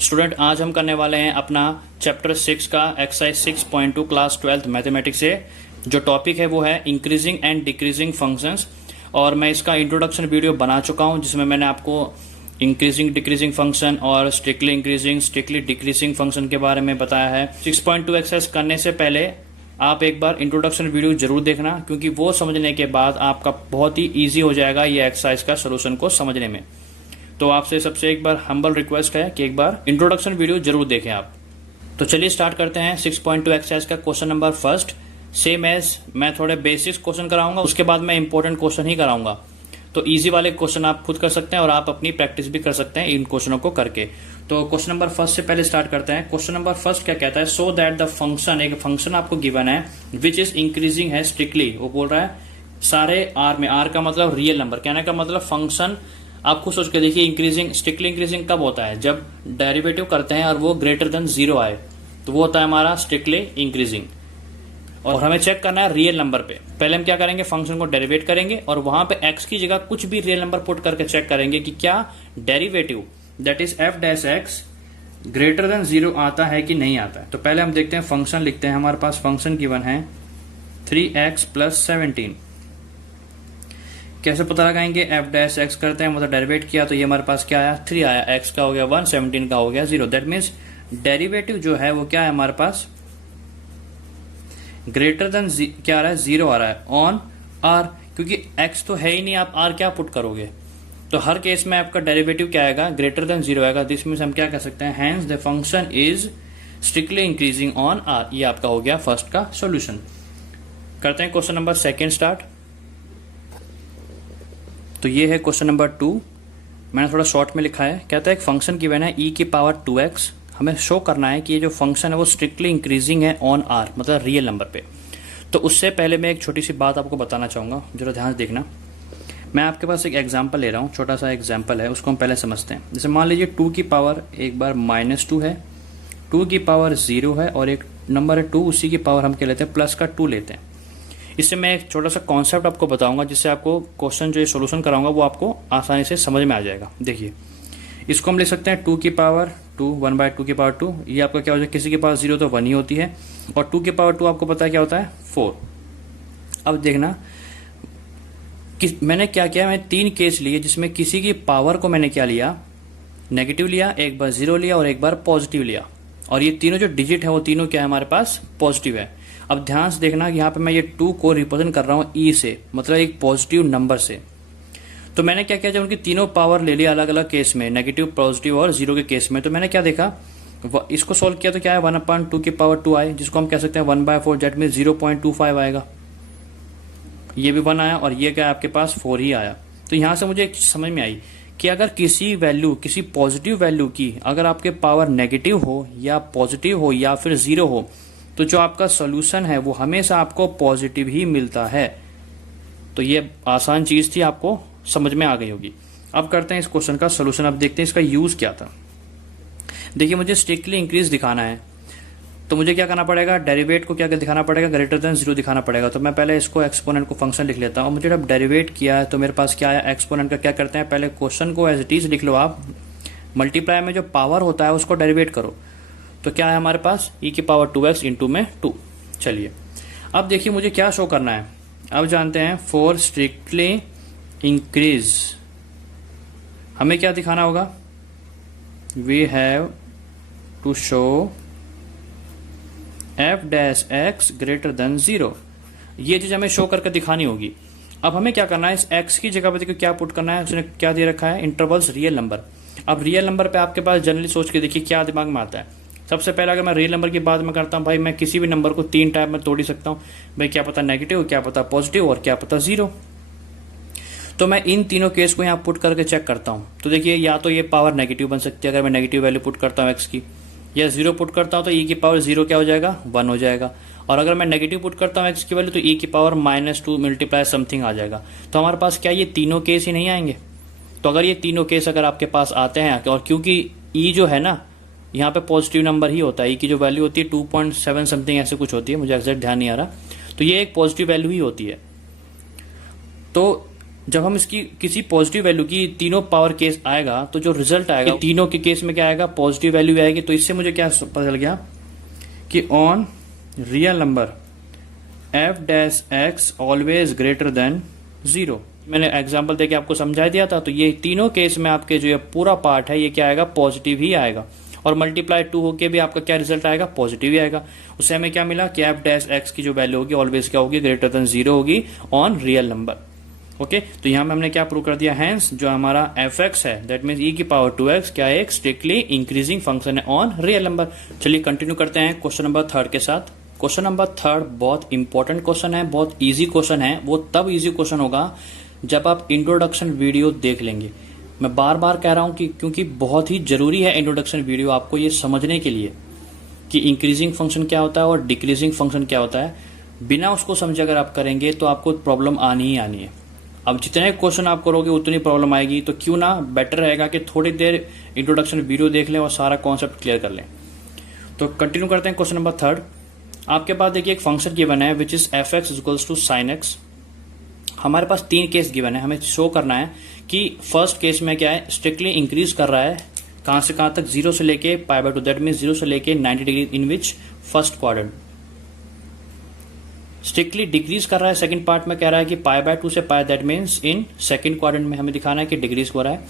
Student आज हम करने वाले हैं अपना चैप्टर 6 का एक्सरसाइज 6.2 क्लास 12th मैथमेटिक्स से। जो टॉपिक है वो है इंक्रीजिंग एंड डिक्रीजिंग फंक्शंस। और मैं इसका इंट्रोडक्शन वीडियो बना चुका हूं जिसमें मैंने आपको इंक्रीजिंग डिक्रीजिंग फंक्शन और strictly increasing strictly decreasing function के बारे में बताया है। 6.2 एक्सरसाइज करने से पहले आप एक बार इंट्रोडक्शन वीडियो जरूर देखना, क्योंकि वो समझने के बाद आपका बहुत ही ईजी हो जाएगा ये एक्सरसाइज का सोल्यूशन को समझने में। तो आपसे सबसे एक बार हम्बल रिक्वेस्ट है कि एक बार इंट्रोडक्शन वीडियो जरूर देखें आप। तो चलिए स्टार्ट करते हैं 6.2 एक्सरसाइज का question number first. Same as मैं थोड़े बेसिक्स क्वेश्चन कराऊंगा, उसके बाद मैं इंपॉर्टेंट क्वेश्चन ही कराऊंगा। तो इजी वाले क्वेश्चन आप खुद कर सकते हैं और आप अपनी प्रैक्टिस भी कर सकते हैं इन क्वेश्चनों को करके। तो क्वेश्चन नंबर फर्स्ट से पहले स्टार्ट करते हैं। क्वेश्चन नंबर फर्स्ट क्या कहता है, सो दैट द फंक्शन, एक फंक्शन आपको गिवन है विच इज इंक्रीजिंग है स्ट्रिक्टली। वो बोल रहा है सारे आर में, आर का मतलब रियल नंबर, कहने का मतलब फंक्शन आप खुद सोच के देखिए इंक्रीजिंग स्ट्रिक्टली इंक्रीजिंग कब होता है, जब डेरिवेटिव करते हैं और वो ग्रेटर देन 0 आए, तो वो होता है हमारा स्ट्रिक्टली इंक्रीजिंग। और हमें चेक करना है रियल नंबर पे। पहले हम क्या करेंगे, फंक्शन को डेरिवेट करेंगे और वहां पे x की जगह कुछ भी रियल नंबर पुट करके चेक करेंगे कि क्या derivative that is f dash x greater than 0 आता है कि नहीं आता है। तो पहले हम देखते हैं, फंक्शन लिखते हैं। हमारे पास फंक्शन गिवन है 3x + 17। कैसे पता लगाएंगे, f डैश x करते हैं, मतलब डेरिवेट किया तो ये हमारे पास क्या आया, 3 आया, x का हो गया 1, 17 का हो गया 0। दैट मीन्स डेरिवेटिव जो है वो क्या है हमारे पास, ग्रेटर देन क्या आ रहा है, 0 आ रहा है ऑन r, क्योंकि x तो है ही नहीं, आप r क्या पुट करोगे। तो हर केस में आपका डेरिवेटिव क्या आएगा, ग्रेटर देन 0 आएगा। दिस मीन्स हम क्या कह सकते हैं, hence the function is strictly increasing on r। ये आपका हो गया फर्स्ट का सॉल्यूशन। करते हैं क्वेश्चन नंबर सेकंड स्टार्ट। तो ये है क्वेश्चन नंबर 2। मैंने थोड़ा शॉर्ट में लिखा है। कहता है एक फंक्शन गिवन है e की पावर 2x। हमें शो करना है कि ये जो फंक्शन है वो स्ट्रिक्टली इंक्रीजिंग है ऑन r, मतलब रियल नंबर पे। तो उससे पहले मैं एक छोटी सी बात आपको बताना चाहूँगा, जरा ध्यान से देखना। मैं आपके पास एक एग्जाम्पल ले रहा हूँ, छोटा सा एग्जाम्पल है, उसको हम पहले समझते हैं। जैसे मान लीजिए 2 की पावर एक बार -2 है, 2 की पावर 0 है और एक नंबर है 2, उसी की पावर हम क्या लेते हैं, प्लस का 2 लेते हैं। इससे मैं एक छोटा सा कॉन्सेप्ट आपको बताऊंगा, जिससे आपको क्वेश्चन जो ये सोल्यूशन कराऊंगा वो आपको आसानी से समझ में आ जाएगा। देखिए, इसको हम लिख सकते हैं 2 की पावर 2, 1/2 की पावर 2। ये आपका क्या हो जाएगा, किसी के पास 0 तो 1 ही होती है, और 2 की पावर 2 आपको पता है क्या होता है, 4। अब देखना मैंने क्या किया, मैं 3 केस लिए जिसमें किसी की पावर को मैंने क्या लिया, नेगेटिव लिया, एक बार 0 लिया और एक बार पॉजिटिव लिया। और ये तीनों जो डिजिट है वो तीनों क्या है हमारे पास, पॉजिटिव है। अब ध्यान से देखना, यहाँ पे मैं ये 2 को रिप्रेजेंट कर रहा हूँ ई से, मतलब एक पॉजिटिव नंबर से। तो मैंने क्या किया, जब उनकी तीनों पावर ले लिया अलग अलग केस में, नेगेटिव, पॉजिटिव और 0 के केस में, तो मैंने क्या देखा, इसको सोल्व किया तो क्या है 1/2 की पावर 2 आए, जिसको हम कह सकते हैं 1/4, दैट मीन 0.25 आएगा। ये भी 1 आया और ये क्या आपके पास 4 ही आया। तो यहाँ से मुझे एक समझ में आई कि अगर किसी वैल्यू, किसी पॉजिटिव वैल्यू की अगर आपके पावर नेगेटिव हो या पॉजिटिव हो या फिर 0 हो, तो जो आपका सॉल्यूशन है वो हमेशा आपको पॉजिटिव ही मिलता है। तो ये आसान चीज थी, आपको समझ में आ गई होगी। अब करते हैं इस क्वेश्चन का सॉल्यूशन। अब देखते हैं इसका यूज क्या था। देखिए, मुझे स्ट्रिक्टली इंक्रीज दिखाना है, तो मुझे क्या करना पड़ेगा, डेरिवेट को क्या दिखाना पड़ेगा, ग्रेटर देन 0 दिखाना पड़ेगा। तो मैं पहले इसको एक्सपोनेंट को फंक्शन लिख लेता हूँ। मुझे जब डेरिवेट किया है तो मेरे पास क्या आया, एक्सपोनेंट का क्या करते हैं, पहले क्वेश्चन को एज इट इज लिख लो आप, मल्टीप्लाई में जो पावर होता है उसको डेरिवेट करो। तो क्या है हमारे पास, e की पावर 2x इंटू में 2। चलिए, अब देखिए मुझे क्या शो करना है। अब जानते हैं फॉर स्ट्रिक्टली इंक्रीज हमें क्या दिखाना होगा, we have to show f dash x greater than 0। ये चीज हमें शो करके दिखानी होगी। अब हमें क्या करना है, इस x की जगह पर देखिए क्या पुट करना है, उसने क्या दे रखा है, इंटरवल्स रियल नंबर। अब रियल नंबर पे आपके पास जनरली सोच के देखिए क्या दिमाग में आता है। सबसे पहले अगर मैं रियल नंबर की बात में करता हूँ, भाई मैं किसी भी नंबर को 3 टाइप में तोड़ ही सकता हूँ। भाई क्या पता नेगेटिव, क्या पता पॉजिटिव और क्या पता 0। तो मैं इन तीनों केस को यहाँ पुट करके चेक करता हूँ। तो देखिए, या तो ये पावर नेगेटिव बन सकती है अगर मैं नेगेटिव वैल्यू पुट करता हूँ x की, या 0 पुट करता हूँ तो e की पावर 0 क्या हो जाएगा, 1 हो जाएगा। और अगर मैं नेगेटिव पुट करता हूँ x की वैल्यू तो e की पावर -2 मल्टीप्लाई समथिंग आ जाएगा। तो हमारे पास क्या ये तीनों केस ही नहीं आएंगे। तो अगर ये तीनों केस अगर आपके पास आते हैं, और क्योंकि e जो है ना यहाँ पे पॉजिटिव नंबर ही होता है, e की जो वैल्यू होती है 2.7 समथिंग ऐसे कुछ होती है, मुझे एग्जैक्ट ध्यान नहीं आ रहा, तो ये एक पॉजिटिव वैल्यू ही होती है। तो जब हम इसकी किसी पॉजिटिव वैल्यू की तीनों पावर केस आएगा तो जो रिजल्ट आएगा तीनों के केस में क्या आएगा, पॉजिटिव वैल्यू आएगी। तो इससे मुझे क्या पता चल गया कि on real number F dash x always greater than 0। मैंने एग्जांपल देके आपको समझा दिया था। तो ये तीनों केस में आपके जो ये पूरा पार्ट है ये क्या आएगा, पॉजिटिव ही आएगा। और मल्टीप्लाई 2 होके भी आपका क्या रिजल्ट आएगा, पॉजिटिव ही आएगा। उससे हमें क्या मिला कि एफ डैश एक्स की जो वैल्यू होगी ऑलवेज क्या होगी, ग्रेटर देन 0 होगी ऑन रियल नंबर। ओके, तो यहां में हमने क्या प्रूव कर दिया, हैंस जो हमारा एफ एक्स है दैट मीन्स ई की पावर 2x क्या है, एक स्ट्रिक्टली इंक्रीजिंग फंक्शन है ऑन रियल नंबर। चलिए कंटिन्यू करते हैं क्वेश्चन नंबर 3 के साथ। क्वेश्चन नंबर 3 बहुत इंपॉर्टेंट क्वेश्चन है, बहुत इजी क्वेश्चन है। वो तब इजी क्वेश्चन होगा जब आप इंट्रोडक्शन वीडियो देख लेंगे। मैं बार बार कह रहा हूं कि क्योंकि बहुत ही जरूरी है इंट्रोडक्शन वीडियो आपको ये समझने के लिए कि इंक्रीजिंग फंक्शन क्या होता है और डिक्रीजिंग फंक्शन क्या होता है। बिना उसको समझे अगर आप करेंगे तो आपको प्रॉब्लम आनी ही आनी है। अब जितने क्वेश्चन आप करोगे उतनी प्रॉब्लम आएगी। तो क्यों ना बेटर रहेगा कि थोड़ी देर इंट्रोडक्शन वीडियो देख लें और सारा कॉन्सेप्ट क्लियर कर लें। तो कंटिन्यू करते हैं क्वेश्चन नंबर 3। आपके पास देखिए एक फंक्शन गिवन है which is F X equals to sine X. हमारे पास 3 केस गिवन है, हमें शो करना है कि फर्स्ट केस में क्या है, स्ट्रिक्टली इंक्रीज कर रहा है कहां से कहां तक, 0 से लेके π/2 दैट मीन 0 से लेके 90 degree in which first quadrant. Strictly decrease कर रहा है सेकंड पार्ट में, कह रहा है कि π/2 से π that means in second quadrant में हमें दिखाना है कि डिक्रीज हो रहा है।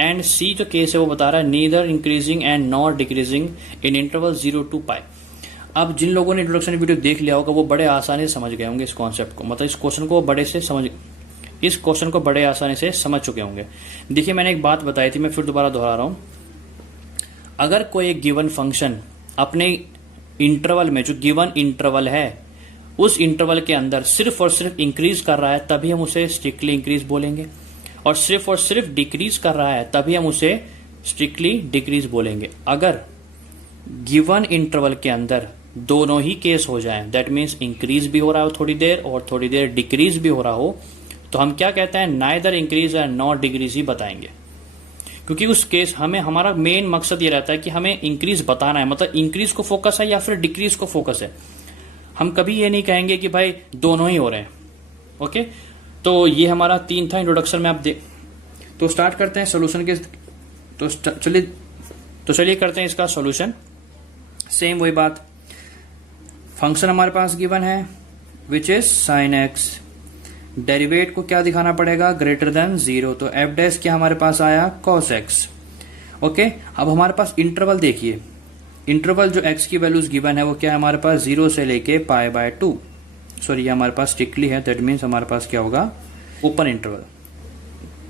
एंड सी जो केस है वो बता रहा है neither increasing and not decreasing in interval 0 to π। अब जिन लोगों ने इंट्रोडक्शन वीडियो देख लिया होगा वो बड़े आसानी से समझ गए होंगे इस कॉन्सेप्ट को, मतलब इस क्वेश्चन को बड़े आसानी से समझ चुके होंगे। देखिए मैंने एक बात बताई थी, मैं फिर दोबारा दोहरा रहा हूं। अगर कोई एक गिवन फंक्शन अपने इंटरवल में, जो गिवन इंटरवल है उस इंटरवल के अंदर सिर्फ और सिर्फ इंक्रीज कर रहा है तभी हम उसे स्ट्रिक्टली इंक्रीज बोलेंगे, और सिर्फ डिक्रीज कर रहा है तभी हम उसे स्ट्रिक्टली डिक्रीज बोलेंगे। अगर गिवन इंटरवल के अंदर दोनों ही केस हो जाएं, दैट मीन्स इंक्रीज भी हो रहा हो थोड़ी देर और थोड़ी देर डिक्रीज भी हो रहा हो, तो हम क्या कहते हैं, neither increase and not decrease ही बताएंगे। क्योंकि उस केस हमें, हमारा मेन मकसद ये रहता है कि हमें इंक्रीज बताना है, मतलब इंक्रीज को फोकस है या फिर डिक्रीज को फोकस है। हम कभी ये नहीं कहेंगे कि भाई दोनों ही हो रहे हैं। ओके, तो ये हमारा 3 था इंट्रोडक्शन में। आप तो स्टार्ट करते हैं सोल्यूशन के। तो चलिए करते हैं इसका सोल्यूशन। सेम वही बात, फंक्शन हमारे पास गिवन है which is sine x, derivative को क्या दिखाना पड़ेगा, ग्रेटर देन 0। तो एफ डैश क्या हमारे पास आया, कॉस एक्स। ओके, अब हमारे पास इंटरवल देखिए, इंटरवल जो एक्स की वैल्यूज गिवन है वो क्या है हमारे पास, 0 से लेके π/2। सॉरी ये हमारे पास स्ट्रिक्टली है, दैट मीन्स हमारे पास क्या होगा, ओपन इंटरवल।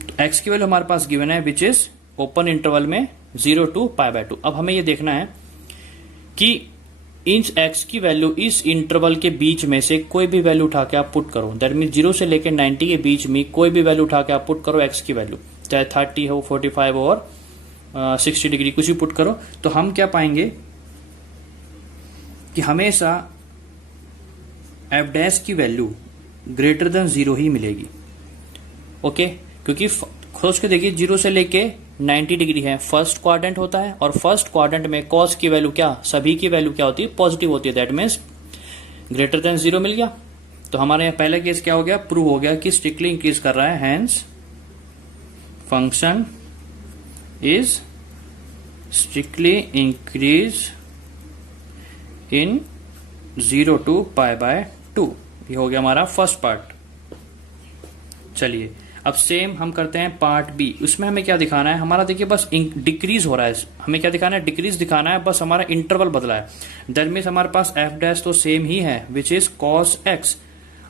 तो एक्स की वैल्यू हमारे पास गिवन है विच इज ओपन इंटरवल में 0 to π/2। अब हमें ये देखना है कि इन एक्स की वैल्यू इस इंटरवल के बीच में से कोई भी वैल्यू उठा के आप पुट करो, दैट मीन 0 से लेकर 90 के बीच में कोई भी वैल्यू उठा के आप पुट करो एक्स की वैल्यू, चाहे 30 हो, 45 हो और 60 डिग्री कुछ भी पुट करो। तो हम क्या पाएंगे कि हमेशा एफ डैश की वैल्यू ग्रेटर देन 0 ही मिलेगी। ओके, क्योंकि सोच के देखिए 0 से लेके 90 डिग्री है, फर्स्ट क्वाड्रेंट होता है और फर्स्ट क्वाड्रेंट में कॉस की वैल्यू क्या, सभी की वैल्यू क्या होती है, पॉजिटिव होती है, दैट मीन्स ग्रेटर देन 0 मिल गया। तो हमारे यहाँ पहला केस क्या हो गया, प्रूव हो गया कि स्ट्रिक्टली इंक्रीज कर रहा है, hence function is strictly increase in 0 to π/2। ये हो गया हमारा फर्स्ट पार्ट। चलिए अब सेम हम करते हैं पार्ट बी। उसमें हमें क्या दिखाना है, हमारा देखिए बस डिक्रीज हो रहा है, हमें क्या दिखाना है, डिक्रीज दिखाना है, बस हमारा इंटरवल बदला है। दैट मीन्स हमारे पास एफ डैश तो सेम ही है विच इज कॉस एक्स।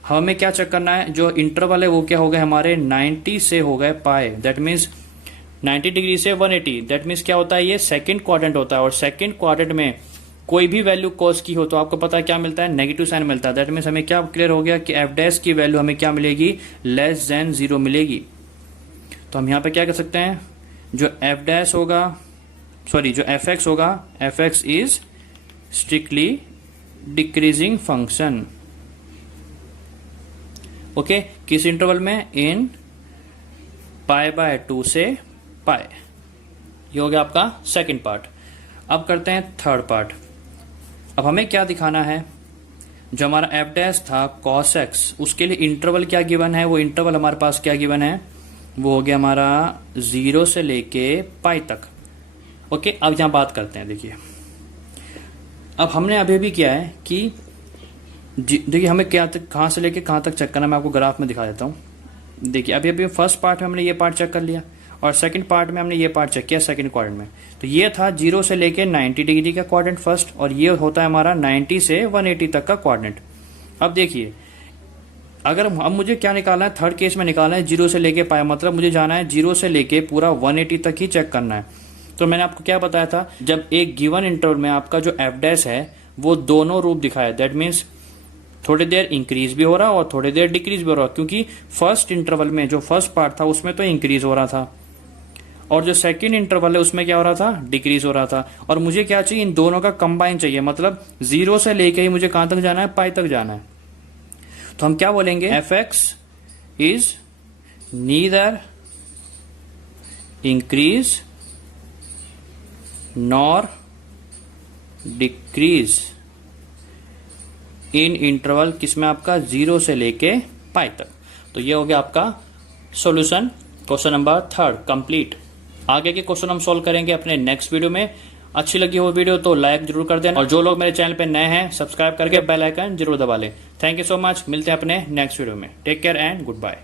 हमें क्या चेक करना है, जो इंटरवल है वो क्या हो गए हमारे 90 से हो गए पाए, दैट मीन्स 90 डिग्री से 180। दैट मीन्स क्या होता है, ये सेकेंड क्वाड्रेंट होता है और सेकेंड क्वाड्रेंट में कोई भी वैल्यू कॉस की हो तो आपको पता है क्या मिलता है, नेगेटिव साइन मिलता है। दैट मीन्स हमें क्या क्लियर हो गया कि एफ डैश की वैल्यू हमें क्या मिलेगी, लेस देन 0 मिलेगी। तो हम यहां पे क्या कर सकते हैं, जो एफ डैश होगा, सॉरी जो एफ एक्स होगा, F x is strictly decreasing function. Okay, किस इंटरवल में, इन π/2 से π। ये हो गया आपका सेकंड पार्ट। अब करते हैं थर्ड पार्ट। अब हमें क्या दिखाना है, जो हमारा एफ डैश था cos x, उसके लिए इंटरवल क्या गिवन है, वो इंटरवल हमारे पास क्या गिवन है, वो हो गया हमारा 0 से लेके पाई तक। ओके, अब यहां बात करते हैं। देखिए अब हमने अभी भी किया है कि देखिए हमें क्या तक, कहां से लेके कहां तक चेक करना, मैं आपको ग्राफ में दिखा देता हूं। देखिए अभी फर्स्ट पार्ट में हमने ये पार्ट चेक कर लिया और सेकंड पार्ट में हमने ये पार्ट चेक किया सेकंड क्वाड्रेंट में। तो ये था 0 से लेके 90 डिग्री का क्वाड्रेंट फर्स्ट, और ये होता है हमारा 90 से 180 तक का क्वाड्रेंट। अब देखिए अगर अब मुझे क्या निकालना है, थर्ड केस में निकालना है 0 से लेके पाया, मतलब मुझे जाना है 0 से लेके पूरा 180 तक ही चेक करना है। तो मैंने आपको क्या बताया था, जब एक गिवन इंटरवल में आपका जो एफ डैश है वो दोनों रूप दिखाया, दैट मीन्स थोड़ी देर इंक्रीज भी हो रहा और थोड़ी देर डिक्रीज भी हो रहा, क्योंकि फर्स्ट इंटरवल में जो फर्स्ट पार्ट था उसमें तो इंक्रीज हो रहा था और जो सेकंड इंटरवल है उसमें क्या हो रहा था, डिक्रीज हो रहा था। और मुझे क्या चाहिए, इन दोनों का कंबाइन चाहिए, मतलब 0 से लेके ही मुझे कहां तक जाना है, पाई तक जाना है। तो हम क्या बोलेंगे, F x is neither increase nor decrease in interval किसमें आपका 0 से लेके पाई तक। तो ये हो गया आपका सॉल्यूशन, क्वेश्चन नंबर 3 कंप्लीट। आगे के क्वेश्चन हम सॉल्व करेंगे अपने नेक्स्ट वीडियो में। अच्छी लगी हो वीडियो तो लाइक जरूर कर देना, और जो लोग मेरे चैनल पे नए हैं सब्सक्राइब करके बेल आइकन जरूर दबा लें। थैंक यू सो मच, मिलते हैं अपने नेक्स्ट वीडियो में। Take care and good bye.